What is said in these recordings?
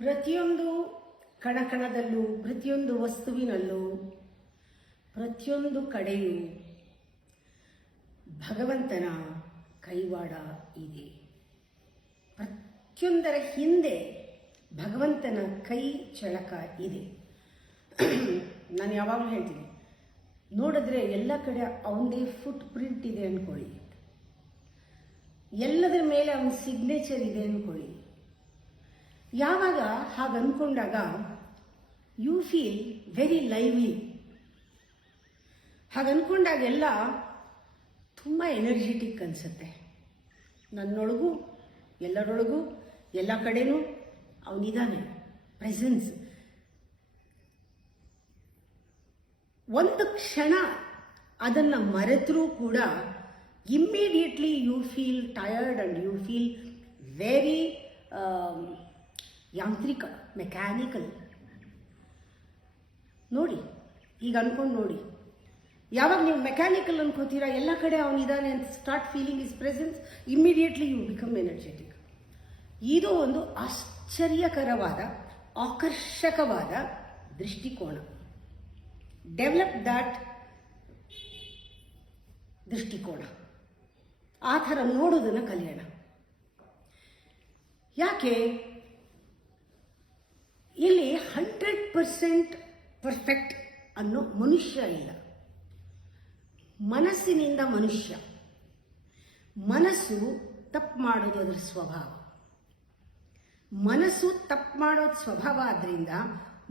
ಪ್ರತಿಯೊಂದು ಕಣಕಣದಲ್ಲೂ, ಪ್ರತಿಯೊಂದು ವಸ್ತುವಿನಲ್ಲೂ, ಪ್ರತಿಯೊಂದು ಕಡೆಯೂ ಭಗವಂತನ ಕೈವಾಡ ಇದೆ. ಪ್ರತಿಯೊಂದರ ಹಿಂದೆ ಭಗವಂತನ ಕೈ ಚಳಕ ಇದೆ. ನಾನು ಯಾವಾಗಲೂ ಹೇಳ್ತೀನಿ, ನೋಡಿದ್ರೆ ಎಲ್ಲ ಕಡೆ ಅವನದೇ ಫುಟ್ ಪ್ರಿಂಟ್ ಇದೆ ಅಂದ್ಕೊಳ್ಳಿ, ಎಲ್ಲದರ ಮೇಲೆ ಅವನ ಸಿಗ್ನೇಚರ್ ಇದೆ ಅಂದ್ಕೊಳ್ಳಿ. ಯಾವಾಗ ಹಾಗೆ ಅಂದ್ಕೊಂಡಾಗ ಯು ಫೀಲ್ ವೆರಿ ಲೈವ್ಲಿ. ಹಾಗೆ ಅಂದ್ಕೊಂಡಾಗೆಲ್ಲ ತುಂಬ ಎನರ್ಜೆಟಿಕ್ ಅನಿಸುತ್ತೆ. ನನ್ನೊಳಗೂ ಎಲ್ಲರೊಳಗೂ ಎಲ್ಲ ಕಡೆನೂ ಅವನಿದ್ದಾನೆ, ಪ್ರೆಸೆನ್ಸ್. ಒಂದು ಕ್ಷಣ ಅದನ್ನು ಮರೆತರೂ ಕೂಡ immediately you feel tired and you feel very ಯಾಂತ್ರಿಕ, ಮೆಕ್ಯಾನಿಕಲ್. ನೋಡಿ, ಈಗ ಅನ್ಕೊಂಡು ನೋಡಿ, ಯಾವಾಗ ನೀವು ಮೆಕ್ಯಾನಿಕಲ್ ಅನ್ಕೋತೀರಾ, ಎಲ್ಲ ಕಡೆ ಅವನಿದ್ದಾನೆ ಅಂತ start feeling his presence, immediately you become energetic. ಇದು ಒಂದು ಆಶ್ಚರ್ಯಕರವಾದ, ಆಕರ್ಷಕವಾದ ದೃಷ್ಟಿಕೋನ. ಡೆವಲಪ್ ದ್ಯಾಟ್ ದೃಷ್ಟಿಕೋನ. ಆ ಥರ ನೋಡೋದನ್ನು ಕಲಿಯೋಣ. ಯಾಕೆ ಇಲ್ಲಿ 100% ಪರ್ಫೆಕ್ಟ್ ಅನ್ನೋ ಮನುಷ್ಯ ಇಲ್ಲ. ಮನಸ್ಸಿನಿಂದ ಮನುಷ್ಯ, ಮನಸ್ಸು ತಪ್ಪು ಮಾಡೋದು ಅದರ ಸ್ವಭಾವ. ಮನಸ್ಸು ತಪ್ಪು ಮಾಡೋದು ಸ್ವಭಾವ, ಆದ್ದರಿಂದ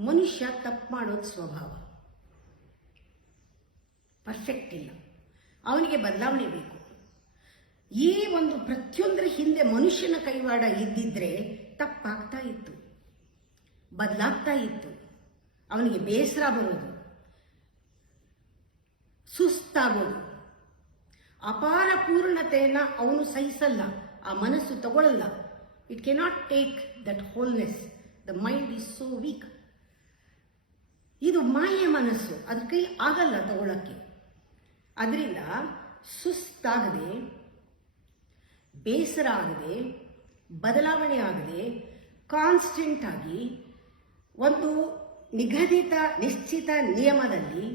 ಮನುಷ್ಯ ತಪ್ಪು ಮಾಡೋದು ಸ್ವಭಾವ. ಪರ್ಫೆಕ್ಟ್ ಇಲ್ಲ, ಅವನಿಗೆ ಬದಲಾವಣೆ ಬೇಕು. ಈ ಒಂದು ಪ್ರತಿಯೊಂದರ ಹಿಂದೆ ಮನುಷ್ಯನ ಕೈವಾಡ ಇದ್ದಿದ್ರೆ ತಪ್ಪಾಗ್ತಾ ಇತ್ತು, ಬದಲಾಗ್ತಾ ಇತ್ತು. ಅವನಿಗೆ ಬೇಸರ ಬರೋದು, ಸುಸ್ತಾಗೋದು, ಅಪಾರ ಪೂರ್ಣತೆಯನ್ನು ಅವನು ಸಹಿಸಲ್ಲ, ಆ ಮನಸ್ಸು ತಗೊಳ್ಳಲ್ಲ. It cannot take that wholeness. The mind is so weak. ಇದು ಮಾಯೆ ಮನಸ್ಸು, ಅದ್ರ ಕೈ ಆಗಲ್ಲ ತಗೊಳ್ಳಕ್ಕೆ. ಅದರಿಂದ ಸುಸ್ತಾಗದೆ, ಬೇಸರ ಆಗದೆ, ಬದಲಾವಣೆ ಆಗದೆ, ಕಾನ್ಸ್ಟೆಂಟ್ ಆಗಿ ಒಂದು ನಿಗದಿತ ನಿಶ್ಚಿತ ನಿಯಮದಲ್ಲಿ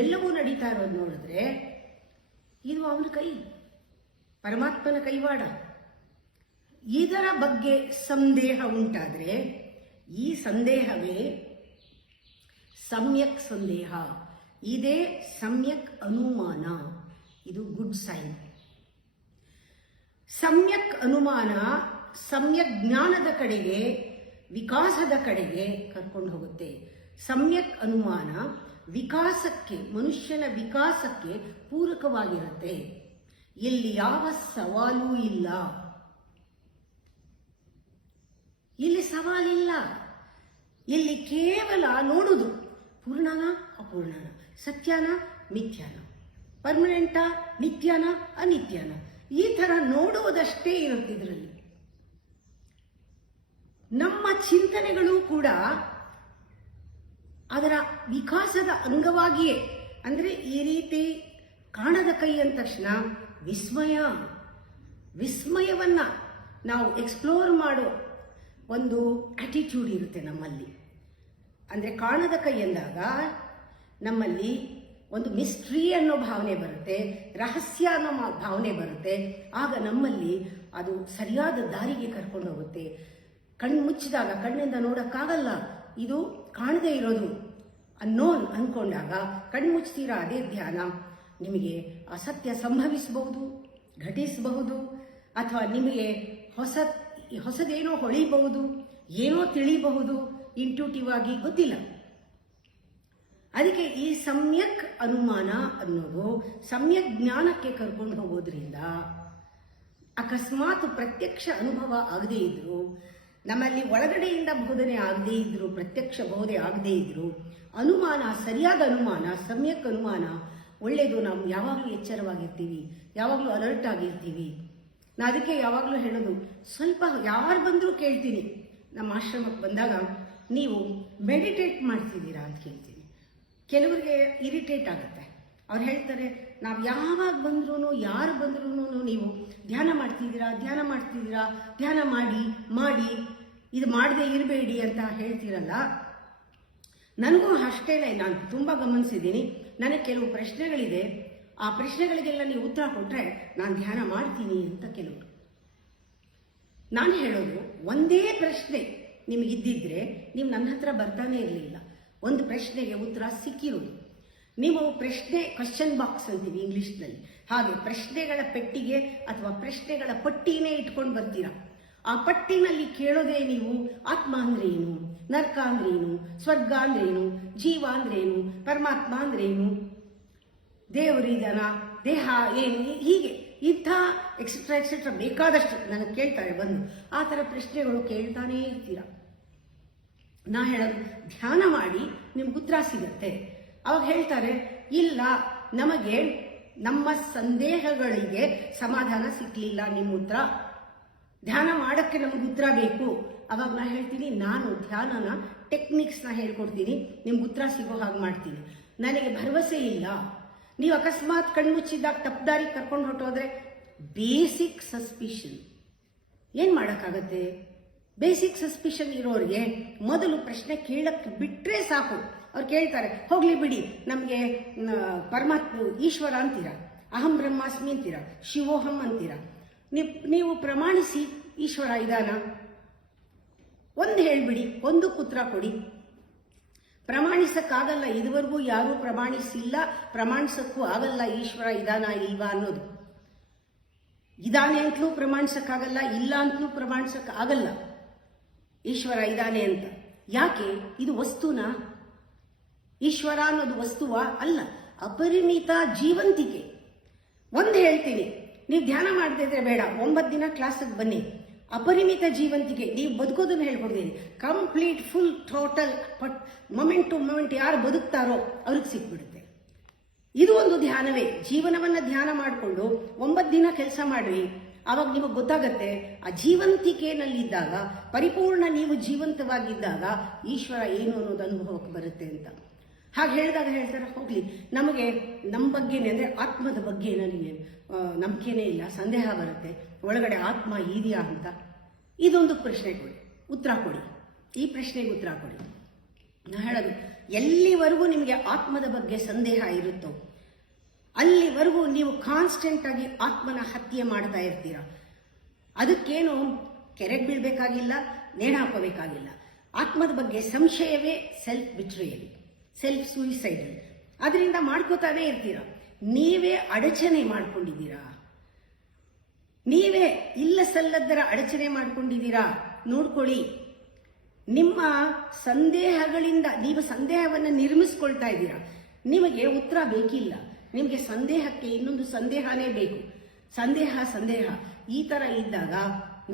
ಎಲ್ಲವೂ ನಡೀತಾ ಇರೋದು ನೋಡಿದ್ರೆ ಇದು ಅವನ ಕೈ, ಪರಮಾತ್ಮನ ಕೈವಾಡ. ಇದರ ಬಗ್ಗೆ ಸಂದೇಹ ಉಂಟಾದರೆ ಈ ಸಂದೇಹವೇ ಸಮ್ಯಕ್ ಸಂದೇಹ, ಇದೇ ಸಮ್ಯಕ್ ಅನುಮಾನ. ಇದು ಗುಡ್ ಸೈನ್. ಸಮ್ಯಕ್ ಅನುಮಾನ ಸಮ್ಯಕ್ ಜ್ಞಾನದ ಕಡೆಗೆ, ವಿಕಾಸದ ಕಡೆಗೆ ಕರ್ಕೊಂಡು ಹೋಗುತ್ತೆ. ಸಮ್ಯಕ್ ಅನುಮಾನ ವಿಕಾಸಕ್ಕೆ, ಮನುಷ್ಯನ ವಿಕಾಸಕ್ಕೆ ಪೂರಕವಾಗಿರುತ್ತೆ. ಇಲ್ಲಿ ಯಾವ ಸವಾಲೂ ಇಲ್ಲ, ಇಲ್ಲಿ ಸವಾಲಿಲ್ಲ. ಇಲ್ಲಿ ಕೇವಲ ನೋಡುವುದು, ಪೂರ್ಣನ ಅಪೂರ್ಣನ, ಸತ್ಯನ ಮಿಥ್ಯಾನ, ಪರ್ಮನೆಂಟ ನಿತ್ಯನ ಅನಿತ್ಯನ, ಈ ಥರ ನೋಡುವುದಷ್ಟೇ ಇರುತ್ತೆ ಇದರಲ್ಲಿ. ನಮ್ಮ ಚಿಂತನೆಗಳು ಕೂಡ ಅದರ ವಿಕಾಸದ ಅಂಗವಾಗಿಯೇ. ಅಂದರೆ ಈ ರೀತಿ ಕಾಣದ ಕೈ ಅಂದ ತಕ್ಷಣ ವಿಸ್ಮಯವನ್ನು ನಾವು ಎಕ್ಸ್ಪ್ಲೋರ್ ಮಾಡೋ ಒಂದು ಆಟಿಟ್ಯೂಡ್ ಇರುತ್ತೆ ನಮ್ಮಲ್ಲಿ. ಅಂದರೆ ಕಾಣದ ಕೈ ಎಂದಾಗ ನಮ್ಮಲ್ಲಿ ಒಂದು ಮಿಸ್ಟ್ರಿ ಅನ್ನೋ ಭಾವನೆ ಬರುತ್ತೆ, ರಹಸ್ಯ ಅನ್ನೋ ಭಾವನೆ ಬರುತ್ತೆ. ಆಗ ನಮ್ಮಲ್ಲಿ ಅದು ಸರಿಯಾದ ದಾರಿಗೆ ಕರ್ಕೊಂಡು ಹೋಗುತ್ತೆ. ಕಣ್ಣು ಮುಚ್ಚಿದಾಗ ಕಣ್ಣಿಂದ ನೋಡೋಕ್ಕಾಗಲ್ಲ, ಇದು ಕಾಣದೇ ಇರೋದು ಅನ್ನೋನ್ ಅಂದ್ಕೊಂಡಾಗ ಕಣ್ಣು ಮುಚ್ತೀರಾ, ಅದೇ ಧ್ಯಾನ. ನಿಮಗೆ ಅಸತ್ಯ ಸಂಭವಿಸಬಹುದು, ಘಟಿಸಬಹುದು, ಅಥವಾ ನಿಮಗೆ ಹೊಸದೇನೋ ಹೊಳಿಬಹುದು, ಏನೋ ತಿಳಿಬಹುದು, ಇಂಟ್ಯೂಟಿವ್ ಆಗಿ ಗೊತ್ತಿಲ್ಲ. ಅದಕ್ಕೆ ಈ ಸಮ್ಯಕ್ ಅನುಮಾನ ಅನ್ನೋದು ಸಮ್ಯಕ್ ಜ್ಞಾನಕ್ಕೆ ಕರ್ಕೊಂಡು ಹೋಗೋದ್ರಿಂದ ಅಕಸ್ಮಾತ್ ಪ್ರತ್ಯಕ್ಷ ಅನುಭವ ಆಗದೇ ಇದ್ರು, ನಮ್ಮಲ್ಲಿ ಒಳಗಡೆಯಿಂದ ಬೋಧನೆ ಆಗದೇ ಇದ್ರು, ಪ್ರತ್ಯಕ್ಷ ಬೋಧನೆ ಆಗದೇ ಇದ್ರು, ಅನುಮಾನ, ಸರಿಯಾದ ಅನುಮಾನ, ಸಮ್ಯಕ್ ಅನುಮಾನ ಒಳ್ಳೆಯದು. ನಾವು ಯಾವಾಗಲೂ ಎಚ್ಚರವಾಗಿರ್ತೀವಿ, ಯಾವಾಗಲೂ ಅಲರ್ಟ್ ಆಗಿರ್ತೀವಿ. ನಾ ಅದಕ್ಕೆ ಯಾವಾಗಲೂ ಹೇಳೋದು, ಸ್ವಲ್ಪ ಯಾರು ಬಂದರೂ ಕೇಳ್ತೀನಿ, ನಮ್ಮ ಆಶ್ರಮಕ್ಕೆ ಬಂದಾಗ ನೀವು ಮೆಡಿಟೇಟ್ ಮಾಡ್ತಿದ್ದೀರಾ ಅಂತ ಕೇಳ್ತೀನಿ. ಕೆಲವರಿಗೆ ಇರಿಟೇಟ್ ಆಗುತ್ತೆ. ಅವ್ರು ಹೇಳ್ತಾರೆ, ನಾವು ಯಾವಾಗ ಬಂದ್ರೂ, ಯಾರು ಬಂದ್ರೂ ನೀವು ಧ್ಯಾನ ಮಾಡ್ತಿದ್ದೀರಾ, ಧ್ಯಾನ ಮಾಡಿ ಇದು ಮಾಡದೆ ಇರಬೇಡಿ ಅಂತ ಹೇಳ್ತೀರಲ್ಲ, ನನಗೂ ಅಷ್ಟೇನೆ. ನಾನು ತುಂಬ ಗಮನಿಸಿದ್ದೀನಿ. ನನಗೆ ಕೆಲವು ಪ್ರಶ್ನೆಗಳಿದೆ, ಆ ಪ್ರಶ್ನೆಗಳಿಗೆಲ್ಲ ನೀವು ಉತ್ತರ ಕೊಟ್ಟರೆ ನಾನು ಧ್ಯಾನ ಮಾಡ್ತೀನಿ ಅಂತ ಕೆಲವರು. ನಾನು ಹೇಳೋದು, ಒಂದೇ ಪ್ರಶ್ನೆ ನಿಮಗಿದ್ದಿದ್ರೆ ನೀವು ನನ್ನ ಹತ್ರ ಬರ್ತಾನೆ ಇರಲಿಲ್ಲ. ಒಂದು ಪ್ರಶ್ನೆಗೆ ಉತ್ತರ ಸಿಕ್ಕಿರೋದು. ನೀವು ಕ್ವಶನ್ ಬಾಕ್ಸ್ ಅಂತೀವಿ ಇಂಗ್ಲೀಷ್ನಲ್ಲಿ, ಹಾಗೆ ಪ್ರಶ್ನೆಗಳ ಪೆಟ್ಟಿಗೆ ಅಥವಾ ಪ್ರಶ್ನೆಗಳ ಪಟ್ಟಿನೇ ಇಟ್ಕೊಂಡು ಬರ್ತೀರಾ. ಆ ಪಟ್ಟಿನಲ್ಲಿ ಕೇಳೋದೇ ನೀವು ಆತ್ಮ ಅಂದ್ರೇನು, ನರ್ಕ ಅಂದ್ರೇನು, ಸ್ವರ್ಗ ಅಂದ್ರೇನು, ಜೀವ ಅಂದ್ರೇನು, ಪರಮಾತ್ಮ ಅಂದ್ರೇನು, ದೇವರಿದನ, ದೇಹ ಏನು, ಹೀಗೆ ಇಂಥ ಎಕ್ಸೆಟ್ರಾ ಎಕ್ಸೆಟ್ರಾ ಬೇಕಾದಷ್ಟು ನನಗೆ ಕೇಳ್ತಾರೆ ಬಂದು. ಆ ಥರ ಪ್ರಶ್ನೆಗಳು ಕೇಳ್ತಾನೇ ಇರ್ತೀರ. ನಾ ಹೇಳೋದು, ಧ್ಯಾನ ಮಾಡಿ ನಿಮ್ಗೆ ಉತ್ತರ ಸಿಗತ್ತೆ. ಅವಾಗ ಹೇಳ್ತಾರೆ, ಇಲ್ಲ ನಮಗೆ ನಮ್ಮ ಸಂದೇಹಗಳಿಗೆ ಸಮಾಧಾನ ಸಿಕ್ಕಲಿಲ್ಲ, ನಿಮ್ಮ ಉತ್ತರ ಧ್ಯಾನ ಮಾಡೋಕ್ಕೆ ನಮ್ಗೆ ಉತ್ತರ ಬೇಕು. ಅವಾಗ ನಾ ಹೇಳ್ತೀನಿ, ನಾನು ಧ್ಯಾನನ ಟೆಕ್ನಿಕ್ಸ್ನ ಹೇಳ್ಕೊಡ್ತೀನಿ, ನಿಮ್ಗೆ ಉತ್ತರ ಸಿಗೋ ಹಾಗೆ ಮಾಡ್ತೀನಿ. ನನಗೆ ಭರವಸೆ ಇಲ್ಲ, ನೀವು ಅಕಸ್ಮಾತ್ ಕಣ್ಮುಚ್ಚಿದಾಗ ತಪ್ಪದಾರಿ ಕರ್ಕೊಂಡು ಹೊಟ್ಟೋದ್ರೆ ಬೇಸಿಕ್ ಸಸ್ಪಿಷನ್ ಏನು ಮಾಡೋಕ್ಕಾಗತ್ತೆ? ಬೇಸಿಕ್ ಸಸ್ಪಿಷನ್ ಇರೋರಿಗೆ ಮೊದಲು ಪ್ರಶ್ನೆ ಕೇಳಕ್ಕೆ ಬಿಟ್ಟರೆ ಸಾಕು. ಅವ್ರು ಕೇಳ್ತಾರೆ, ಹೋಗ್ಲಿ ಬಿಡಿ, ನಮಗೆ ಪರಮಾತ್ಮ ಈಶ್ವರ ಅಂತೀರ, ಅಹಂ ಬ್ರಹ್ಮಾಸ್ಮಿ ಅಂತೀರ, ಶಿವೋಹಂ ಅಂತೀರ, ನೀವು ಪ್ರಮಾಣಿಸಿ ಈಶ್ವರ ಇದಾನ, ಒಂದು ಹೇಳ್ಬಿಡಿ, ಒಂದು ಉತ್ತರ ಕೊಡಿ. ಪ್ರಮಾಣಿಸಕ್ಕಾಗಲ್ಲ, ಇದುವರೆಗೂ ಯಾರೂ ಪ್ರಮಾಣಿಸಿಲ್ಲ, ಪ್ರಮಾಣಿಸಕ್ಕೂ ಆಗಲ್ಲ ಈಶ್ವರ ಇದಾನ ಇಲ್ವಾ ಅನ್ನೋದು. ಇದಾನೆ ಅಂತಲೂ ಪ್ರಮಾಣಿಸಕ್ಕಾಗಲ್ಲ, ಇಲ್ಲ ಅಂತಲೂ ಪ್ರಮಾಣಿಸಕ್ಕಾಗಲ್ಲ ಈಶ್ವರ ಇದಾನೆ ಅಂತ. ಯಾಕೆ? ಇದು ವಸ್ತುನಾ? ಈಶ್ವರ ಅನ್ನೋದು ವಸ್ತುವಾ? ಅಲ್ಲ, ಅಪರಿಮಿತ ಜೀವಂತಿಕೆ. ಒಂದು ಹೇಳ್ತೀನಿ, ನೀವು ಧ್ಯಾನ ಮಾಡದೇ ಇದ್ರೆ ಬೇಡ, 9 ದಿನ ಕ್ಲಾಸಿಗೆ ಬನ್ನಿ. ಅಪರಿಮಿತ ಜೀವಂತಿಕೆ, ನೀವು ಬದುಕೋದನ್ನು ಹೇಳ್ಕೊಡ್ತೀನಿ. Complete full total moment to moment ಯಾರು ಬದುಕ್ತಾರೋ ಅವ್ರಿಗೆ ಸಿಕ್ಬಿಡುತ್ತೆ. ಇದು ಒಂದು ಧ್ಯಾನವೇ. ಜೀವನವನ್ನು ಧ್ಯಾನ ಮಾಡಿಕೊಂಡು 9 ದಿನ ಕೆಲಸ ಮಾಡ್ರಿ, ಆವಾಗ ನಿಮಗೆ ಗೊತ್ತಾಗತ್ತೆ ಆ ಜೀವಂತಿಕೆಯಲ್ಲಿದ್ದಾಗ, ಪರಿಪೂರ್ಣ ನೀವು ಜೀವಂತವಾಗಿದ್ದಾಗ ಈಶ್ವರ ಏನು ಅನ್ನೋದು ಅನುಭವಕ್ಕೆ ಬರುತ್ತೆ ಅಂತ. ಹಾಗೆ ಹೇಳಿದಾಗ ಹೇಳ್ತಾರೆ, ಹೋಗ್ಲಿ, ನಮಗೆ ನಮ್ಮ ಬಗ್ಗೆನೇ ಅಂದರೆ ಆತ್ಮದ ಬಗ್ಗೆ ನನಗೆ ನಂಬಿಕೆನೇ ಇಲ್ಲ, ಸಂದೇಹ ಬರುತ್ತೆ, ಒಳಗಡೆ ಆತ್ಮ ಇದೆಯಾ ಅಂತ. ಇದೊಂದು ಪ್ರಶ್ನೆ ಕೊಡಿ, ಉತ್ತರ ಕೊಡಿ, ಈ ಪ್ರಶ್ನೆಗೆ ಉತ್ತರ ಕೊಡಿ. ನಾನು ಹೇಳೋದು, ಎಲ್ಲಿವರೆಗೂ ನಿಮಗೆ ಆತ್ಮದ ಬಗ್ಗೆ ಸಂದೇಹ ಇರುತ್ತೋ ಅಲ್ಲಿವರೆಗೂ ನೀವು ಕಾನ್ಸ್ಟೆಂಟ್ ಆಗಿ ಆತ್ಮನ ಹತ್ಯೆ ಮಾಡ್ತಾ ಇರ್ತೀರ. ಅದಕ್ಕೇನು ಕೆರೆಗೆ ಬೀಳ್ಬೇಕಾಗಿಲ್ಲ, ನೇಣು ಹಾಕೋಬೇಕಾಗಿಲ್ಲ. ಆತ್ಮದ ಬಗ್ಗೆ ಸಂಶಯವೇ ಸೆಲ್ಫ್ ಬಿಟ್ರೇಯಲ್, ಸೆಲ್ಫ್ ಸೂಯಿಸೈಡಲ್. ಅದರಿಂದ ಮಾಡ್ಕೋತಾನೇ ಇರ್ತೀರ. ನೀವೇ ಅಡಚಣೆ ಮಾಡ್ಕೊಂಡಿದ್ದೀರಾ, ನೀವೇ ಇಲ್ಲ ಸಲ್ಲದರ ಅಡಚಣೆ ಮಾಡ್ಕೊಂಡಿದ್ದೀರಾ. ನೋಡ್ಕೊಳ್ಳಿ, ನಿಮ್ಮ ಸಂದೇಹಗಳಿಂದ ನೀವು ಸಂದೇಹವನ್ನು ನಿರ್ಮಿಸ್ಕೊಳ್ತಾ ಇದ್ದೀರಾ. ನಿಮಗೆ ಉತ್ತರ ಬೇಕಿಲ್ಲ, ನಿಮಗೆ ಸಂದೇಹಕ್ಕೆ ಇನ್ನೊಂದು ಸಂದೇಹನೇ ಬೇಕು. ಸಂದೇಹ ಈ ಥರ ಇದ್ದಾಗ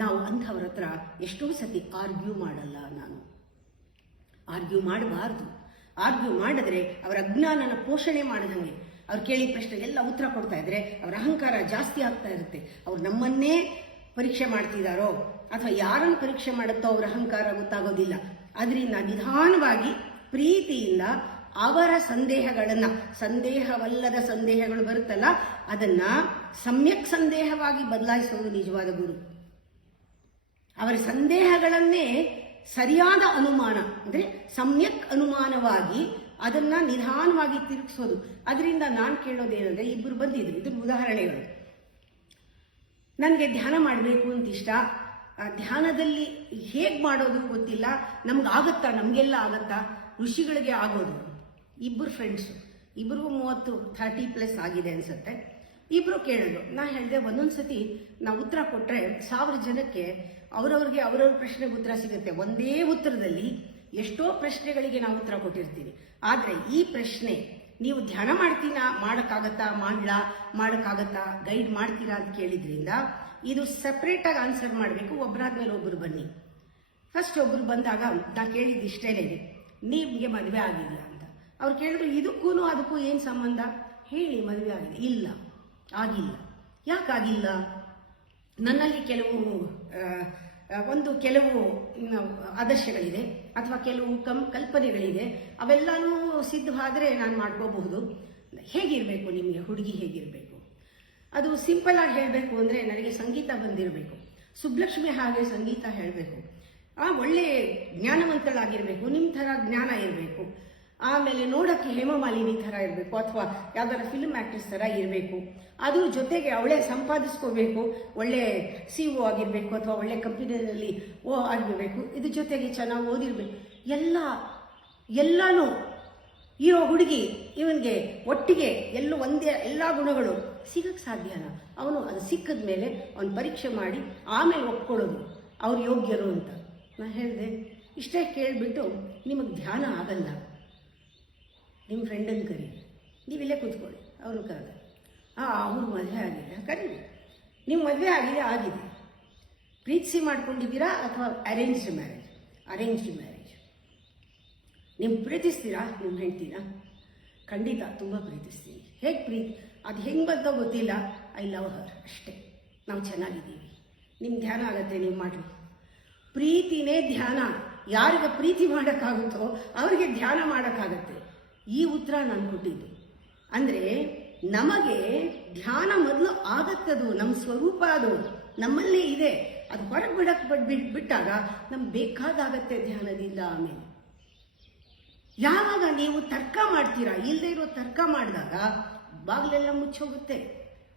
ನಾವು ಅಂಥವ್ರ ಹತ್ರ ಎಷ್ಟೋ ಸತಿ ಆರ್ಗ್ಯೂ ಮಾಡಲ್ಲ. ನಾನು ಆರ್ಗ್ಯೂ ಮಾಡಬಾರ್ದು. ಆರ್ಗ್ಯೂ ಮಾಡಿದ್ರೆ ಅವರ ಅಜ್ಞಾನನ ಪೋಷಣೆ ಮಾಡಿದಂಗೆ. ಅವ್ರು ಕೇಳಿದ ಪ್ರಶ್ನೆಗೆಲ್ಲ ಉತ್ತರ ಕೊಡ್ತಾ ಇದ್ರೆ ಅವರ ಅಹಂಕಾರ ಜಾಸ್ತಿ ಆಗ್ತಾ ಇರುತ್ತೆ. ಅವ್ರು ನಮ್ಮನ್ನೇ ಪರೀಕ್ಷೆ ಮಾಡ್ತಿದ್ದಾರೋ ಅಥವಾ ಯಾರನ್ನು ಪರೀಕ್ಷೆ ಮಾಡುತ್ತೋ ಅವರ ಅಹಂಕಾರ ಗೊತ್ತಾಗೋದಿಲ್ಲ. ಅದರಿಂದ ನಿಧಾನವಾಗಿ ಪ್ರೀತಿಯಿಂದ ಅವರ ಸಂದೇಹಗಳನ್ನು, ಸಂದೇಹವಲ್ಲದ ಸಂದೇಹಗಳು ಬರುತ್ತಲ್ಲ, ಅದನ್ನ ಸಮ್ಯಕ್ ಸಂದೇಹವಾಗಿ ಬದಲಾಯಿಸುವುದು ನಿಜವಾದ ಗುರು. ಅವರ ಸಂದೇಹಗಳನ್ನೇ ಸರಿಯಾದ ಅನುಮಾನ ಅಂದರೆ ಸಮ್ಯಕ್ ಅನುಮಾನವಾಗಿ ಅದನ್ನ ನಿಧಾನವಾಗಿ ತಿರುಗಿಸೋದು. ಅದರಿಂದ ನಾನು ಕೇಳೋದೇನೆಂದರೆ, ಇಬ್ಬರು ಬಂದಿದ್ರು, ಇದ್ರ ಉದಾಹರಣೆಗಳು. ನನಗೆ ಧ್ಯಾನ ಮಾಡಬೇಕು ಅಂತ ಇಷ್ಟ, ಧ್ಯಾನದಲ್ಲಿ ಹೇಗೆ ಮಾಡೋದು ಗೊತ್ತಿಲ್ಲ, ನಮ್ಗಾಗತ್ತಾ, ನಮಗೆಲ್ಲ ಆಗತ್ತಾ, ಋಷಿಗಳಿಗೆ ಆಗೋದು. ಇಬ್ಬರು ಫ್ರೆಂಡ್ಸು, ಇಬ್ಬರಿಗೂ 30+ ಆಗಿದೆ ಅನ್ಸುತ್ತೆ. ಇಬ್ಬರು ಕೇಳಿದ್ರು. ನಾ ಹೇಳಿದೆ, ಒಂದೊಂದ್ಸತಿ ನಾವು ಉತ್ತರ ಕೊಟ್ಟರೆ 1000 ಜನಕ್ಕೆ ಅವ್ರವ್ರಿಗೆ ಅವ್ರವ್ರ ಪ್ರಶ್ನೆಗೆ ಉತ್ತರ ಸಿಗುತ್ತೆ. ಒಂದೇ ಉತ್ತರದಲ್ಲಿ ಎಷ್ಟೋ ಪ್ರಶ್ನೆಗಳಿಗೆ ನಾವು ಉತ್ತರ ಕೊಟ್ಟಿರ್ತೀವಿ. ಆದರೆ ಈ ಪ್ರಶ್ನೆ ನೀವು ಧ್ಯಾನ ಮಾಡ್ತೀನಾ, ಮಾಡೋಕ್ಕಾಗತ್ತಾ, ಮಾಡೋಕ್ಕಾಗತ್ತಾ, ಗೈಡ್ ಮಾಡ್ತೀರಾ ಅಂತ ಕೇಳಿದ್ರಿಂದ ಇದು ಸಪ್ರೇಟಾಗಿ ಆನ್ಸರ್ ಮಾಡಬೇಕು. ಒಬ್ಬರಾದ್ಮೇಲೆ ಒಬ್ಬರು ಬನ್ನಿ. ಫಸ್ಟ್ ಒಬ್ಬರು ಬಂದಾಗ ನಾ ಕೇಳಿದ್ದು ಇಷ್ಟೇನೆ, ನಿಮಗೆ ಮದುವೆ ಆಗಿದೆಯಾ ಅಂತ. ಅವ್ರು ಕೇಳಿದ್ರು, ಇದಕ್ಕೂ ಅದಕ್ಕೂ ಏನು ಸಂಬಂಧ ಹೇಳಿ, ಮದುವೆ ಆಗಿದೆ? ಇಲ್ಲ, ಆಗಿಲ್ಲ. ಯಾಕಾಗಿಲ್ಲ? ನನ್ನಲ್ಲಿ ಕೆಲವು ಆದರ್ಶಗಳಿದೆ ಅಥವಾ ಕೆಲವು ಕಲ್ಪನೆಗಳಿದೆ, ಅವೆಲ್ಲನೂ ಸಿದ್ಧವಾದರೆ ನಾನು ಮಾಡ್ಕೋಬಹುದು. ಹೇಗಿರಬೇಕು ನಿಮಗೆ ಹುಡುಗಿ, ಹೇಗಿರಬೇಕು? ಅದು ಸಿಂಪಲ್ ಆಗಿ ಹೇಳಬೇಕು ಅಂದರೆ, ನನಗೆ ಸಂಗೀತ ಬಂದಿರಬೇಕು, ಸುಬ್ಲಕ್ಷ್ಮಿ ಹಾಗೆ ಸಂಗೀತ ಹೇಳಬೇಕು, ಒಳ್ಳೆ ಜ್ಞಾನವಂತಳಾಗಿರಬೇಕು, ನಿಮ್ಮ ಥರ ಜ್ಞಾನ ಇರಬೇಕು. ಆಮೇಲೆ ನೋಡೋಕ್ಕೆ ಹೇಮಮಾಲಿನಿ ಥರ ಇರಬೇಕು, ಅಥವಾ ಯಾವ್ದಾರ ಫಿಲ್ಮ್ ಆ್ಯಕ್ಟ್ರೆಸ್ ಥರ ಇರಬೇಕು. ಅದ್ರ ಜೊತೆಗೆ ಅವಳೇ ಸಂಪಾದಿಸ್ಕೋಬೇಕು, ಒಳ್ಳೆ CEO ಆಗಿರಬೇಕು, ಅಥವಾ ಒಳ್ಳೆ ಕಂಪ್ನಿಯಲ್ಲಿ ಆಗಿರಬೇಕು. ಇದ್ರ ಜೊತೆಗೆ ಚೆನ್ನಾಗಿ ಓದಿರಬೇಕು. ಎಲ್ಲನೂ ಇರೋ ಹುಡುಗಿ ಇವನಿಗೆ ಒಟ್ಟಿಗೆ ಒಂದೇ ಎಲ್ಲ ಗುಣಗಳು ಸಿಗಕ್ಕೆ ಸಾಧ್ಯನಾ? ಅವನು ಅದು ಸಿಕ್ಕಿದ ಮೇಲೆ ಅವನು ಪರೀಕ್ಷೆ ಮಾಡಿ ಆಮೇಲೆ ಒಪ್ಕೊಳ್ಳೋದು ಅವ್ರು ಯೋಗ್ಯರು ಅಂತ. ನಾನು ಹೇಳಿದೆ, ಇಷ್ಟೇ ಕೇಳಿಬಿಟ್ಟು ನಿಮಗೆ ಧ್ಯಾನ ಆಗಲ್ಲ, ನಿಮ್ಮ ಫ್ರೆಂಡನ್ನು ಕರಿ, ನೀವಿಲ್ಲೇ ಕೂತ್ಕೊಳ್ಳಿ, ಅವನು ಕರೆದ. ಅವ್ರು ಮದುವೆ ಆಗಿದೆ, ಕರಿ. ನೀವು ಮದುವೆ ಆಗಿದೆ, ಪ್ರೀತಿಸಿ ಮಾಡ್ಕೊಂಡಿದ್ದೀರಾ ಅಥವಾ ಅರೇಂಜ್ಡ್ ಮ್ಯಾರೇಜ್. ನೀವು ಪ್ರೀತಿಸ್ತೀರಾ ನಿಮ್ಮ ಹೆಂಡ್ತಿನ? ಖಂಡಿತ ತುಂಬ ಪ್ರೀತಿಸ್ತೀನಿ. ಅದು ಹೆಂಗೆ ಬಂತೋ ಗೊತ್ತಿಲ್ಲ, ಐ ಲವ್ ಹರ್ ಅಷ್ಟೇ. ನಾವು ಚೆನ್ನಾಗಿದ್ದೀವಿ, ನಿಮ್ಮ ಧ್ಯಾನ ಆಗುತ್ತೆ, ನೀವು ಮಾಡಿ. ಪ್ರೀತಿನೇ ಧ್ಯಾನ. ಯಾರಿಗೆ ಪ್ರೀತಿ ಮಾಡೋಕ್ಕಾಗುತ್ತೋ ಅವ್ರಿಗೆ ಧ್ಯಾನ ಮಾಡೋಕ್ಕಾಗತ್ತೆ. ಈ ಉತ್ತರ ನಾನು ಕೊಟ್ಟಿದ್ದು. ಅಂದರೆ ನಮಗೆ ಧ್ಯಾನ ಮೊದಲು ಆಗತ್ತದು, ನಮ್ಮ ಸ್ವರೂಪ ಅದು ನಮ್ಮಲ್ಲೇ ಇದೆ. ಅದು ಹೊರಗೆ ಬಿಟ್ಟಾಗ ನಮ್ಗೆ ಬೇಕಾದಾಗತ್ತೆ ಧ್ಯಾನದಿಂದ. ಆಮೇಲೆ ಯಾವಾಗ ನೀವು ತರ್ಕ ಮಾಡ್ತೀರಾ, ಇಲ್ಲದೆ ಇರೋ ತರ್ಕ ಮಾಡಿದಾಗ ಬಾಗಿಲೆಲ್ಲ ಮುಚ್ಚೋಗುತ್ತೆ,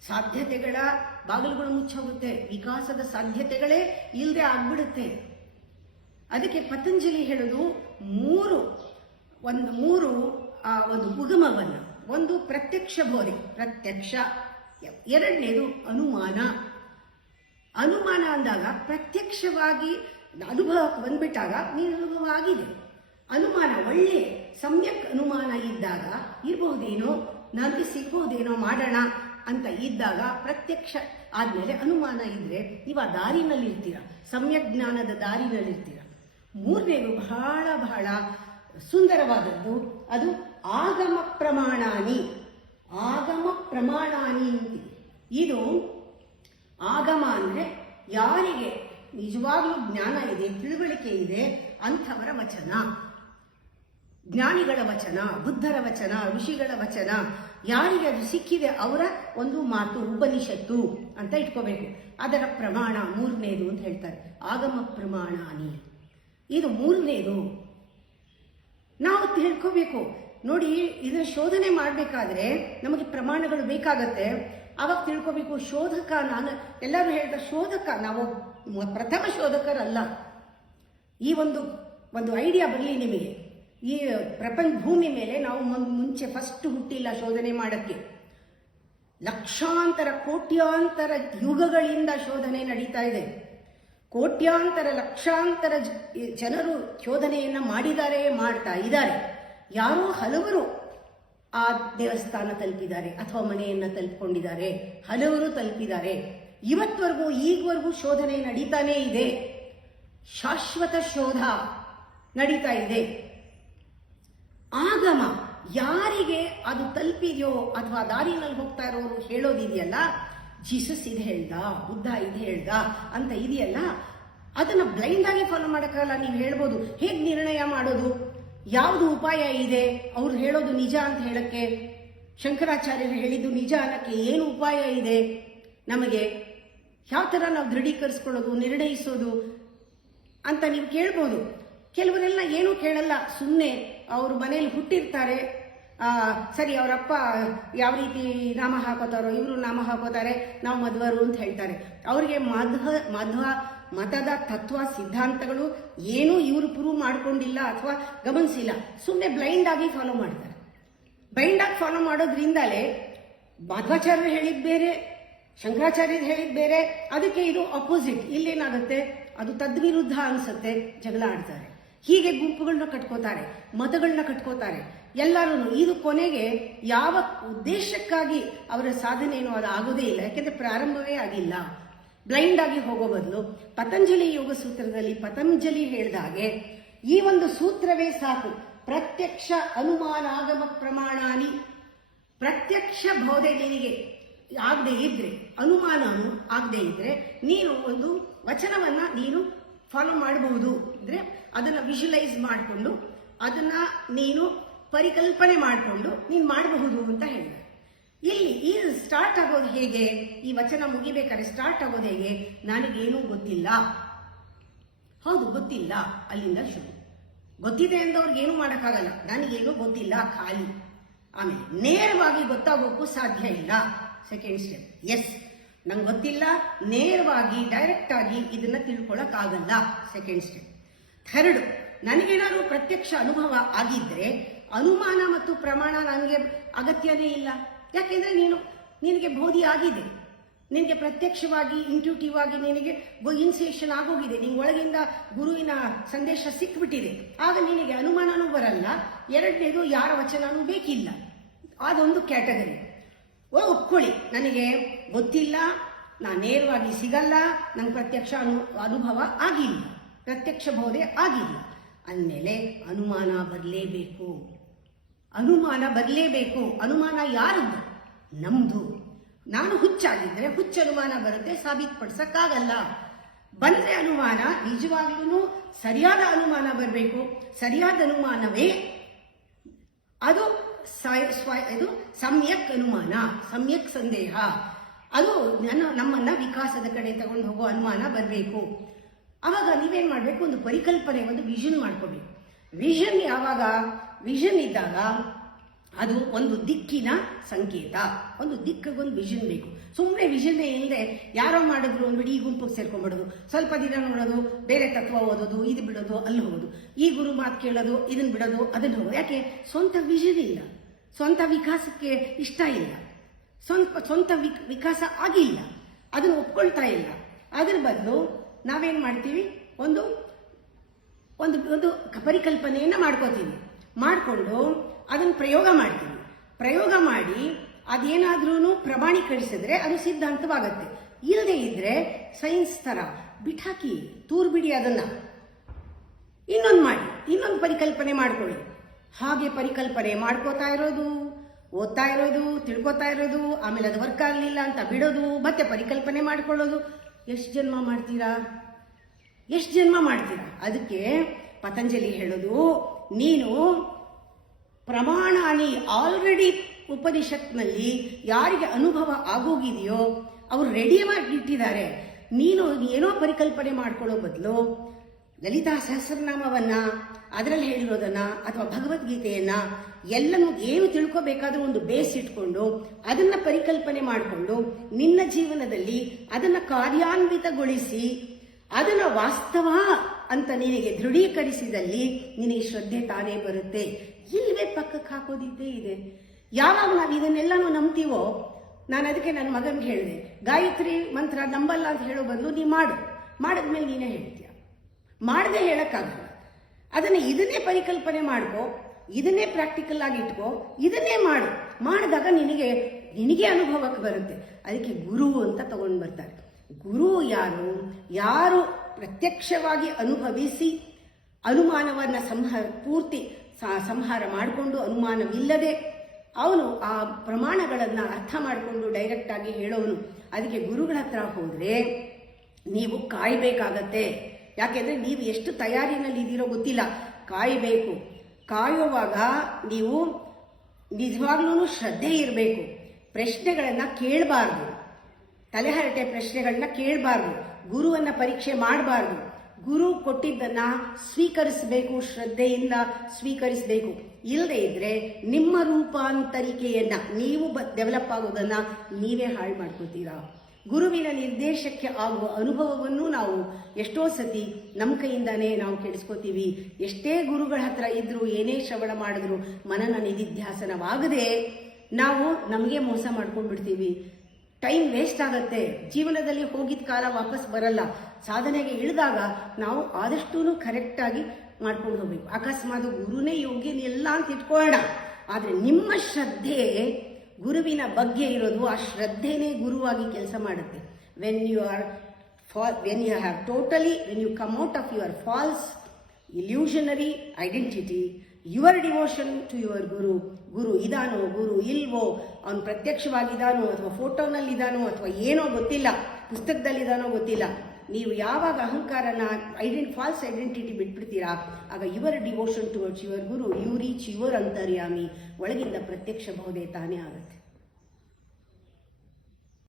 ಸಾಧ್ಯತೆಗಳ ಬಾಗಿಲುಗಳು ಮುಚ್ಚೋಗುತ್ತೆ, ವಿಕಾಸದ ಸಾಧ್ಯತೆಗಳೇ ಇಲ್ಲದೆ ಆಗ್ಬಿಡುತ್ತೆ. ಅದಕ್ಕೆ ಪತಂಜಲಿ ಹೇಳೋದು ಮೂರು ಉಗಮವನ್ನು. ಒಂದು ಪ್ರತ್ಯಕ್ಷ ಬೋಧೆ, ಪ್ರತ್ಯಕ್ಷ. ಎರಡನೇದು ಅನುಮಾನ ಅಂದಾಗ ಪ್ರತ್ಯಕ್ಷವಾಗಿ ಅನುಭವಕ್ಕೆ ಬಂದ್ಬಿಟ್ಟಾಗ ನೀನು ಅನುಭವ ಆಗಿದೆ. ಅನುಮಾನ, ಒಳ್ಳೆ ಸಮ್ಯಕ್ ಅನುಮಾನ ಇದ್ದಾಗ ಇರಬಹುದೇನೋ, ನನಗೆ ಸಿಗ್ಬಹುದೇನೋ, ಮಾಡೋಣ ಅಂತ ಇದ್ದಾಗ ಪ್ರತ್ಯಕ್ಷ ಆದಮೇಲೆ ಅನುಮಾನ ಇದ್ದರೆ ನೀವು ಆ ದಾರಿನಲ್ಲಿರ್ತೀರ, ಸಮ್ಯಕ್ ಜ್ಞಾನದ ದಾರಿನಲ್ಲಿರ್ತೀರ. ಮೂರನೇದು ಬಹಳ ಬಹಳ ಸುಂದರವಾದದ್ದು, ಅದು ಆಗಮ ಪ್ರಮಾಣಾನಿ ಅಂತೀವಿ. ಇದು ಆಗಮ ಅಂದರೆ ಯಾರಿಗೆ ನಿಜವಾಗ್ಲೂ ಜ್ಞಾನ ಇದೆ, ತಿಳುವಳಿಕೆ ಇದೆ ಅಂಥವರ ವಚನ. ಜ್ಞಾನಿಗಳ ವಚನ, ಬುದ್ಧರ ವಚನ, ಋಷಿಗಳ ವಚನ, ಯಾರಿಗೆ ಅದು ಸಿಕ್ಕಿದೆ ಅವರ ಒಂದು ಮಾತು, ಉಪನಿಷತ್ತು ಅಂತ ಇಟ್ಕೋಬೇಕು. ಅದರ ಪ್ರಮಾಣ ಮೂರನೇದು ಅಂತ ಹೇಳ್ತಾರೆ, ಆಗಮ ಪ್ರಮಾಣಾನಿ. ಇದು ಮೂರನೇದು ನಾವು ತಿಳ್ಕೋಬೇಕು. ನೋಡಿ, ಇದನ್ನ ಶೋಧನೆ ಮಾಡಬೇಕಾದ್ರೆ ನಮಗೆ ಪ್ರಮಾಣಗಳು ಬೇಕಾಗತ್ತೆ. ಆವಾಗ ತಿಳ್ಕೋಬೇಕು. ಶೋಧಕ, ನಾನು ಎಲ್ಲರೂ ಹೇಳಿದ ಶೋಧಕ, ನಾವು ಪ್ರಥಮ ಶೋಧಕರಲ್ಲ. ಈ ಒಂದು ಐಡಿಯಾ ಬರಲಿ ನಿಮಗೆ. ಈ ಪ್ರಪಂಚ ಭೂಮಿ ಮೇಲೆ ನಾವು ಮುಂಚೆ ಫಸ್ಟ್ ಹುಟ್ಟಿಲ್ಲ ಶೋಧನೆ ಮಾಡೋಕ್ಕೆ. ಲಕ್ಷಾಂತರ ಕೋಟ್ಯಾಂತರ ಯುಗಗಳಿಂದ ಶೋಧನೆ ನಡೀತಾ ಇದೆ. ಕೋಟ್ಯಾಂತರ ಲಕ್ಷಾಂತರ ಜನರು ಶೋಧನೆಯನ್ನು ಮಾಡಿದ್ದಾರೆ, ಮಾಡ್ತಾ ಇದ್ದಾರೆ. ಯಾರೋ ಹಲವರು ಆ ದೇವಸ್ಥಾನ ತಲುಪಿದ್ದಾರೆ ಅಥವಾ ಮನೆಯನ್ನು ತಲುಪಿಕೊಂಡಿದ್ದಾರೆ, ಹಲವರು ತಲುಪಿದ್ದಾರೆ. ಈಗವರೆಗೂ ಶೋಧನೆ ನಡೀತಾನೇ ಇದೆ. ಶಾಶ್ವತ ಶೋಧ ನಡೀತಾ ಇದೆ. ಆಗಮ, ಯಾರಿಗೆ ಅದು ತಲುಪಿದೆಯೋ ಅಥವಾ ದಾರಿನಲ್ಲಿ ಹೋಗ್ತಾ ಇರೋರು ಹೇಳೋದಿದೆಯಲ್ಲ, ಜೀಸಸ್ ಇದು ಹೇಳ್ದ, ಬುದ್ಧ ಇದು ಹೇಳ್ದ ಅಂತ ಇದೆಯಲ್ಲ, ಅದನ್ನು ಬ್ಲೈಂಡ್ ಆಗಿ ಫಾಲೋ ಮಾಡೋಕ್ಕಾಗಲ್ಲ. ನೀವು ಹೇಳ್ಬೋದು, ಹೇಗೆ ನಿರ್ಣಯ ಮಾಡೋದು, ಯಾವುದು ಉಪಾಯ ಇದೆ, ಅವ್ರು ಹೇಳೋದು ನಿಜ ಅಂತ ಹೇಳಕ್ಕೆ, ಶಂಕರಾಚಾರ್ಯರು ಹೇಳಿದ್ದು ನಿಜ ಅನ್ನಕ್ಕೆ ಏನು ಉಪಾಯ ಇದೆ ನಮಗೆ, ಯಾವ ಥರ ನಾವು ದೃಢೀಕರಿಸ್ಕೊಳ್ಳೋದು, ನಿರ್ಣಯಿಸೋದು ಅಂತ ನೀವು ಕೇಳ್ಬೋದು. ಕೆಲವರೆಲ್ಲ ಏನೂ ಕೇಳಲ್ಲ, ಸುಮ್ಮನೆ ಅವರು ಮನೇಲಿ ಹುಟ್ಟಿರ್ತಾರೆ, ಸರಿ ಅವರಪ್ಪ ಯಾವ ರೀತಿ ನಾಮ ಹಾಕೋತಾರೋ ಇವರು ನಾಮ ಹಾಕೋತಾರೆ, ನಾವು ಮಧ್ವರು ಅಂತ ಹೇಳ್ತಾರೆ. ಅವರಿಗೆ ಮತದ ತತ್ವ ಸಿದ್ಧಾಂತಗಳು ಏನೂ ಇವರು ಪ್ರೂವ್ ಮಾಡ್ಕೊಂಡಿಲ್ಲ ಅಥವಾ ಗಮನಿಸಿಲ್ಲ, ಸುಮ್ಮನೆ ಬ್ಲೈಂಡ್ ಆಗಿ ಫಾಲೋ ಮಾಡ್ತಾರೆ. ಬ್ಲೈಂಡ್ ಆಗಿ ಫಾಲೋ ಮಾಡೋದ್ರಿಂದಲೇ ಮಾಧ್ವಾಚಾರ್ಯರು ಹೇಳಿದ್ ಬೇರೆ, ಶಂಕರಾಚಾರ್ಯರು ಹೇಳಿದ್ ಬೇರೆ, ಅದಕ್ಕೆ ಇದು ಅಪೋಸಿಟ್. ಇಲ್ಲೇನಾಗುತ್ತೆ, ಅದು ತದ್ವಿರುದ್ಧ ಅನಿಸುತ್ತೆ, ಜಗಳ ಆಡ್ತಾರೆ. ಹೀಗೆ ಗುಂಪುಗಳನ್ನ ಕಟ್ಕೋತಾರೆ, ಮತಗಳನ್ನ ಕಟ್ಕೋತಾರೆ ಎಲ್ಲರೂ. ಇದು ಕೊನೆಗೆ ಯಾವ ಉದ್ದೇಶಕ್ಕಾಗಿ ಅವರ ಸಾಧನೆಯೂ ಅದು ಆಗೋದೇ ಇಲ್ಲ, ಯಾಕೆಂದ್ರೆ ಪ್ರಾರಂಭವೇ ಆಗಿಲ್ಲ. ಬ್ಲೈಂಡ್ ಆಗಿ ಹೋಗೋ ಬದಲು ಪತಂಜಲಿ ಯೋಗ ಸೂತ್ರದಲ್ಲಿ ಪತಂಜಲಿ ಹೇಳಿದ ಹಾಗೆ ಈ ಒಂದು ಸೂತ್ರವೇ ಸಾಕು. ಪ್ರತ್ಯಕ್ಷ ಅನುಮಾನಾಗಮ ಪ್ರಮಾಣಾನಿ. ಪ್ರತ್ಯಕ್ಷ ಬೋಧೆ ನಿನಗೆ ಆಗದೆ ಇದ್ರೆ, ಅನುಮಾನನು ಆಗದೆ ಇದ್ರೆ, ನೀನು ಒಂದು ವಚನವನ್ನ ನೀನು ಫಾಲೋ ಮಾಡಬಹುದು. ಅಂದ್ರೆ ಅದನ್ನ ವಿಜುವಲೈಸ್ ಮಾಡಿಕೊಂಡು ಅದನ್ನ ನೀನು ಪರಿಕಲ್ಪನೆ ಮಾಡಿಕೊಂಡು ನೀನು ಮಾಡಬಹುದು ಅಂತ ಹೇಳಿದೆ. ಇಲ್ಲಿ ಈ ಸ್ಟಾರ್ಟ್ ಆಗೋದು ಹೇಗೆ, ಈ ವಚನ ಮುಗಿಬೇಕಾದ್ರೆ ಸ್ಟಾರ್ಟ್ ಆಗೋದು ಹೇಗೆ, ನನಗೇನೂ ಗೊತ್ತಿಲ್ಲ, ಹೌದು, ಗೊತ್ತಿಲ್ಲ, ಅಲ್ಲಿಂದ ಶುರು. ಗೊತ್ತಿದೆ ಅಂದವ್ರಿಗೆ ಏನು ಮಾಡೋಕ್ಕಾಗಲ್ಲ, ನನಗೇನು ಗೊತ್ತಿಲ್ಲ ಖಾಲಿ. ಆಮೇಲೆ ನೇರವಾಗಿ ಗೊತ್ತಾಗೋಕ್ಕೂ ಸಾಧ್ಯ ಇಲ್ಲ, ಸೆಕೆಂಡ್ ಸ್ಟೆಪ್. ಎಸ್, ನಂಗೆ ಗೊತ್ತಿಲ್ಲ, ನೇರವಾಗಿ ಡೈರೆಕ್ಟ್ ಆಗಿ ಇದನ್ನ ತಿಳ್ಕೊಳಕ್ಕಾಗಲ್ಲ, ಸೆಕೆಂಡ್ ಸ್ಟೆಪ್. ಥರ್ಡ್, ನನಗೇನಾದ್ರು ಪ್ರತ್ಯಕ್ಷ ಅನುಭವ ಆಗಿದ್ರೆ ಅನುಮಾನ ಮತ್ತು ಪ್ರಮಾಣ ನನಗೆ ಅಗತ್ಯನೇ ಇಲ್ಲ. ಯಾಕೆಂದ್ರೆ ನಿನಗೆ ಬೋಧಿ ಆಗಿದೆ, ನಿನಗೆ ಪ್ರತ್ಯಕ್ಷವಾಗಿ ಇಂಟ್ಯೂಟಿವ್ ಆಗಿ ನಿನಗೆ ಇನ್ಸಿಯೇಷನ್ ಆಗೋಗಿದೆ, ನಿಂಗೆ ಒಳಗಿಂದ ಗುರುವಿನ ಸಂದೇಶ ಸಿಕ್ಬಿಟ್ಟಿದೆ. ಆಗ ನಿನಗೆ ಅನುಮಾನನೂ ಬರಲ್ಲ. ಎರಡನೇದು, ಯಾರ ವಚನನೂ ಬೇಕಿಲ್ಲ. ಅದೊಂದು ಕ್ಯಾಟಗರಿ. ಒಪ್ಕೊಳ್ಳಿ, ನನಗೆ ಗೊತ್ತಿಲ್ಲ, ನಾನು ನೇರವಾಗಿ ಸಿಗಲ್ಲ, ನಂಗೆ ಪ್ರತ್ಯಕ್ಷ ಅನುಭವ ಆಗಿಲ್ಲ, ಪ್ರತ್ಯಕ್ಷ ಬೋಧೆ ಆಗಿಲ್ಲ ಅಂದಮೇಲೆ ಅನುಮಾನ ಬರಲೇಬೇಕು. ಅನುಮಾನ ಬರಲೇಬೇಕು. ಅನುಮಾನ ಯಾರದ್ದು? ನಮ್ದು. ನಾನು ಹುಚ್ಚಾಗಿದ್ರೆ ಹುಚ್ಚ ಅನುಮಾನ ಬರುತ್ತೆ, ಸಾಬೀತುಪಡಿಸಕ್ಕಾಗಲ್ಲ. ಬಂದ್ರೆ ಅನುಮಾನ ನಿಜವಾಗ್ಲೂ ಸರಿಯಾದ ಅನುಮಾನ ಬರಬೇಕು. ಸರಿಯಾದ ಅನುಮಾನವೇ ಅದು ಇದು ಸಮ್ಯಕ್ ಅನುಮಾನ, ಸಮ್ಯಕ್ ಸಂದೇಹ. ಅದು ನಮ್ಮನ್ನ ವಿಕಾಸದ ಕಡೆ ತಗೊಂಡು ಹೋಗೋ ಅನುಮಾನ ಬರಬೇಕು. ಆವಾಗ ನೀವೇನ್ ಮಾಡ್ಬೇಕು? ಒಂದು ಪರಿಕಲ್ಪನೆ, ಒಂದು ವಿಷನ್ ಮಾಡ್ಕೋಬೇಕು. ವಿಷನ್ ಯಾವಾಗ? ವಿಷನ್ ಇದ್ದಾಗ ಅದು ಒಂದು ದಿಕ್ಕಿನ ಸಂಕೇತ. ಒಂದು ದಿಕ್ಕಿಗೊಂದು ವಿಷನ್ ಬೇಕು. ಸುಮ್ಮನೆ ವಿಷನ್ ಇಲ್ಲದೆ ಯಾರೋ ಮಾಡಿದ್ರು ಅಂದ್ಬಿಟ್ಟು ಈ ಗುಂಪಿಗೆ ಸೇರ್ಕೊಂಡ್ಬಿಡೋದು, ಸ್ವಲ್ಪ ದಿನ ನೋಡೋದು, ಬೇರೆ ತತ್ವ ಓದೋದು, ಇದು ಬಿಡೋದು, ಅಲ್ಲಿ ಹೋಗೋದು, ಈ ಗುರು ಮಾತು ಕೇಳೋದು, ಇದನ್ನ ಬಿಡೋದು, ಅದನ್ನ ಹೋಗೋದು. ಯಾಕೆ? ಸ್ವಂತ ವಿಷನ್ ಇಲ್ಲ, ಸ್ವಂತ ವಿಕಾಸಕ್ಕೆ ಇಷ್ಟ ಇಲ್ಲ, ಸ್ವಂತ ವಿಕಾಸ ಆಗಿಲ್ಲ, ಅದನ್ನು ಒಪ್ಕೊಳ್ತಾ ಇಲ್ಲ. ಅದ್ರ ಬದಲು ನಾವೇನ್ ಮಾಡ್ತೀವಿ? ಒಂದು ಒಂದು ಒಂದು ಪರಿಕಲ್ಪನೆಯನ್ನ ಮಾಡ್ಕೋತೀವಿ. ಮಾಡಿಕೊಂಡು ಅದನ್ನು ಪ್ರಯೋಗ ಮಾಡ್ತೀವಿ. ಪ್ರಯೋಗ ಮಾಡಿ ಅದೇನಾದ್ರೂ ಪ್ರಮಾಣೀಕರಿಸಿದ್ರೆ ಅದು ಸಿದ್ಧಾಂತವಾಗತ್ತೆ. ಇಲ್ಲದೆ ಇದ್ರೆ ಸೈನ್ಸ್ ತರ ಬಿಟ್ಟಾಕಿ, ತೂರ್ಬಿಡಿ ಅದನ್ನ. ಇನ್ನೊಂದು ಮಾಡಿ, ಇನ್ನೊಂದು ಪರಿಕಲ್ಪನೆ ಮಾಡ್ಕೊಳ್ಳಿ. ಹಾಗೆ ಪರಿಕಲ್ಪನೆ ಮಾಡ್ಕೋತಾ ಇರೋದು, ಓದ್ತಾ ಇರೋದು, ತಿಳ್ಕೊತಾ ಇರೋದು, ಆಮೇಲೆ ಅದು ವರ್ಕ್ ಆಗಲಿಲ್ಲ ಅಂತ ಬಿಡೋದು, ಮತ್ತೆ ಪರಿಕಲ್ಪನೆ ಮಾಡ್ಕೊಳ್ಳೋದು. ಎಷ್ಟು ಜನ್ಮ ಮಾಡ್ತೀರಾ? ಎಷ್ಟು ಜನ್ಮ ಮಾಡ್ತೀರಾ? ಅದಕ್ಕೆ ಪತಂಜಲಿ ಹೇಳೋದು, ನೀನು ಪ್ರಮಾಣಾನಿ ಆಲ್ರೆಡಿ ಉಪನಿಷತ್ನಲ್ಲಿ ಯಾರಿಗೆ ಅನುಭವ ಆಗೋಗಿದೆಯೋ ಅವರು ರೆಡಿ ಮಾಡಿ ಇಟ್ಟಿದ್ದಾರೆ. ನೀನು ಏನೋ ಪರಿಕಲ್ಪನೆ ಮಾಡ್ಕೊಳ್ಳೋ ಬದಲು ಲಲಿತಾ ಸಹಸ್ರನಾಮವನ್ನ, ಅದರಲ್ಲಿ ಹೇಳಿರೋದನ್ನ ಅಥವಾ ಭಗವದ್ಗೀತೆಯನ್ನ ಎಲ್ಲನೂ ಏನು ತಿಳ್ಕೋಬೇಕಾದ್ರೂ ಒಂದು ಬೇಸ್ ಇಟ್ಕೊಂಡು ಅದನ್ನ ಪರಿಕಲ್ಪನೆ ಮಾಡಿಕೊಂಡು ನಿನ್ನ ಜೀವನದಲ್ಲಿ ಅದನ್ನ ಕಾರ್ಯಾನ್ವಿತಗೊಳಿಸಿ ಅದನ್ನ ವಾಸ್ತವ ಅಂತ ನಿನಗೆ ದೃಢೀಕರಿಸಿದಲ್ಲಿ ನಿನಗೆ ಶ್ರದ್ಧೆ ತಾನೇ ಬರುತ್ತೆ. ಇಲ್ವೇ ಪಕ್ಕಕ್ಕೆ ಹಾಕೋದಿದ್ದೇ ಇದೆ. ಯಾವಾಗ ನಾವು ಇದನ್ನೆಲ್ಲಾನು ನಂಬ್ತೀವೋ, ನಾನು ಅದಕ್ಕೆ ನನ್ನ ಮಗನಿಗೆ ಹೇಳಿದೆ, ಗಾಯತ್ರಿ ಮಂತ್ರ ನಂಬಲ್ಲ ಅಂತ ಹೇಳೋ ಬದಲು ನೀ ಮಾಡಿದ್ಮೇಲೆ ನೀನೇ ಹೇಳ್ತೀಯ. ಮಾಡದೆ ಹೇಳಕ್ಕಾಗಲ್ಲ. ಇದನ್ನೇ ಪರಿಕಲ್ಪನೆ ಮಾಡ್ಕೋ, ಇದನ್ನೇ ಪ್ರಾಕ್ಟಿಕಲ್ ಆಗಿ ಇಟ್ಕೋ, ಇದನ್ನೇ ಮಾಡಿದಾಗ ನಿನಗೆ ಅನುಭವಕ್ಕೆ ಬರುತ್ತೆ. ಅದಕ್ಕೆ ಗುರು ಅಂತ ತಗೊಂಡು ಬರ್ತಾರೆ. ಗುರು ಯಾರು ಪ್ರತ್ಯಕ್ಷವಾಗಿ ಅನುಭವಿಸಿ ಅನುಮಾನವನ್ನ ಪೂರ್ತಿ ಸಂಹಾರ ಮಾಡಿಕೊಂಡು ಅನುಮಾನವಿಲ್ಲದೆ ಅವನು ಆ ಪ್ರಮಾಣಗಳನ್ನ ಅರ್ಥ ಮಾಡಿಕೊಂಡು ಡೈರೆಕ್ಟ್ ಆಗಿ ಹೇಳೋನು. ಅದಕ್ಕೆ ಗುರುಗಳ ಹತ್ರ ಹೋದ್ರೆ ನೀವು ಕಾಯಬೇಕಾಗತ್ತೆ. ಯಾಕೆಂದ್ರೆ ನೀವು ಎಷ್ಟು ತಯಾರಿನಲ್ಲಿ ಇದ್ದೀರೋ ಗೊತ್ತಿಲ್ಲ. ಕಾಯಬೇಕು. ಕಾಯುವಾಗ ನೀವು ನಿಜವಾಗ್ಲೂ ಶ್ರದ್ಧೆ ಇರಬೇಕು. ಪ್ರಶ್ನೆಗಳನ್ನ ಕೇಳಬಾರ್ದು, ತಲೆಹರಟೆ ಪ್ರಶ್ನೆಗಳನ್ನ ಕೇಳಬಾರ್ದು, ಗುರುವನ್ನ ಪರೀಕ್ಷೆ ಮಾಡಬಾರ್ದು. ಗುರು ಕೊಟ್ಟಿದ್ದನ್ನ ಸ್ವೀಕರಿಸಬೇಕು, ಶ್ರದ್ಧೆಯಿಂದ ಸ್ವೀಕರಿಸಬೇಕು. ಇಲ್ಲದೆ ಇದ್ರೆ ನಿಮ್ಮ ರೂಪಾಂತರಿಕೆಯನ್ನ, ನೀವು ಡೆವಲಪ್ ಆಗೋದನ್ನ ನೀವೇ ಹಾಳು ಮಾಡ್ಕೋತೀರಾ. ಗುರುವಿನ ನಿರ್ದೇಶಕ್ಕೆ ಆಗುವ ಅನುಭವವನ್ನು ನಾವು ಎಷ್ಟೋ ಸತಿ ನಮ್ಮ ಕೈಯಿಂದಾನೇ ನಾವು ಕೆಡಿಸ್ಕೋತೀವಿ. ಎಷ್ಟೇ ಗುರುಗಳ ಹತ್ರ ಇದ್ರು, ಏನೇ ಶ್ರವಣ ಮಾಡಿದ್ರು ಮನನ ನಿಧಿಧ್ಯಾಸನವಾಗದೆ ನಾವು ನಮಗೆ ಮೋಸ ಮಾಡ್ಕೊಂಡ್ಬಿಡ್ತೀವಿ. ಟೈಮ್ ವೇಸ್ಟ್ ಆಗತ್ತೆ. ಜೀವನದಲ್ಲಿ ಹೋಗಿದ್ದ ಕಾಲ ವಾಪಸ್ ಬರಲ್ಲ. ಸಾಧನೆಗೆ ಇಳಿದಾಗ ನಾವು ಆದಷ್ಟೂ ಕರೆಕ್ಟಾಗಿ ಮಾಡ್ಕೊಂಡು ಹೋಗ್ಬೇಕು. ಅಕಸ್ಮಾತ್ ಗುರುನೇ ಯೋಗ್ಯನಿಲ್ಲ ಅಂತ ಇಟ್ಕೊಳ್ಳೋಣ, ಆದರೆ ನಿಮ್ಮ ಶ್ರದ್ಧೆ ಗುರುವಿನ ಬಗ್ಗೆ ಇರೋದು, ಆ ಶ್ರದ್ಧೆನೇ ಗುರುವಾಗಿ ಕೆಲಸ ಮಾಡುತ್ತೆ. When you come out of your false illusionary identity, your devotion to your guru ಇದಾನೋ, ಗುರು ಇಲ್ವೋ, ಅವನು ಪ್ರತ್ಯಕ್ಷವಾಗಿದ್ದಾನೋ ಅಥವಾ ಫೋಟೋನಲ್ಲಿದ್ದಾನೋ ಅಥವಾ ಏನೋ ಗೊತ್ತಿಲ್ಲ, ಪುಸ್ತಕದಲ್ಲಿದ್ದಾನೋ ಗೊತ್ತಿಲ್ಲ. ನೀವು ಯಾವಾಗ ಅಹಂಕಾರನ ಫಾಲ್ಸ್ ಐಡೆಂಟಿಟಿ ಬಿಟ್ಬಿಡ್ತೀರಾ, ಆಗ your devotion towards your guru, you reach your ಅಂತರ್ಯಾಮಿ, ಒಳಗಿಂದ ಪ್ರತ್ಯಕ್ಷ ಬಹುದೇ ತಾನೇ ಆಗುತ್ತೆ.